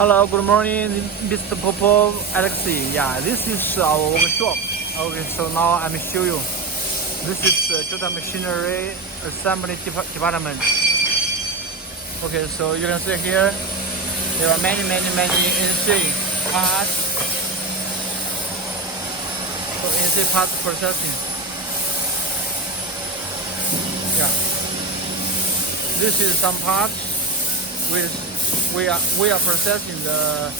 Hello, good morning, Mr. Popov Alexey. Yeah, this is our workshop. Okay, so now I'm show you. This is Jota machinery assembly department. Okay, so you can see here there are many NC parts. So NC parts processing. Yeah, this is some parts with. We are processing the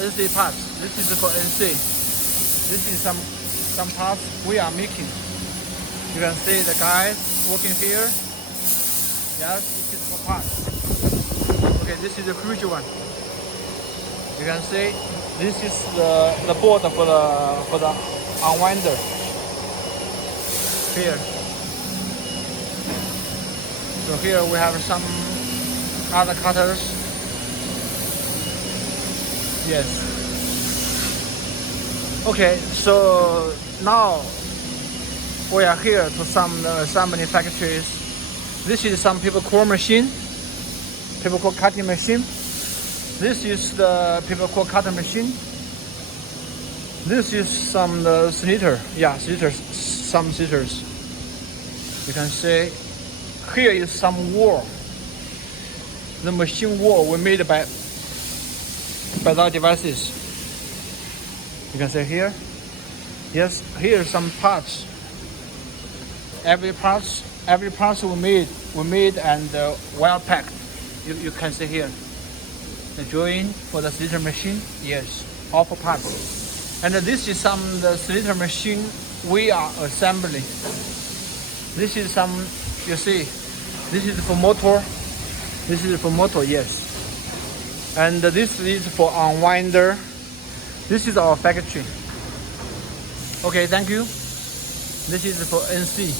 NC parts. This is for NC. This is some parts we are making. You can see the guys working here. Yes, this is for parts. Okay, this is the huge one. You can see this is the board for the unwinder. Here. So here we have some other cutters. Yes. Okay, so now we are here to some assembly factories. This is some paper core machine, paper core cutting machine. This is the paper core cutter machine. This is some sliter. Yeah, sliters, some sliters. You can see here is some wall. The machine wall we made by our devices. You can see here. Yes, here are some parts. Every parts we made and well packed. You can see here. The joint for the sliter machine. Yes, all for parts. And this is the sliter machine we are assembling. This is you see. This is for motor. This is for motor. Yes. And this is for unwinder. This is our factory. Okay, thank you. This is for NC.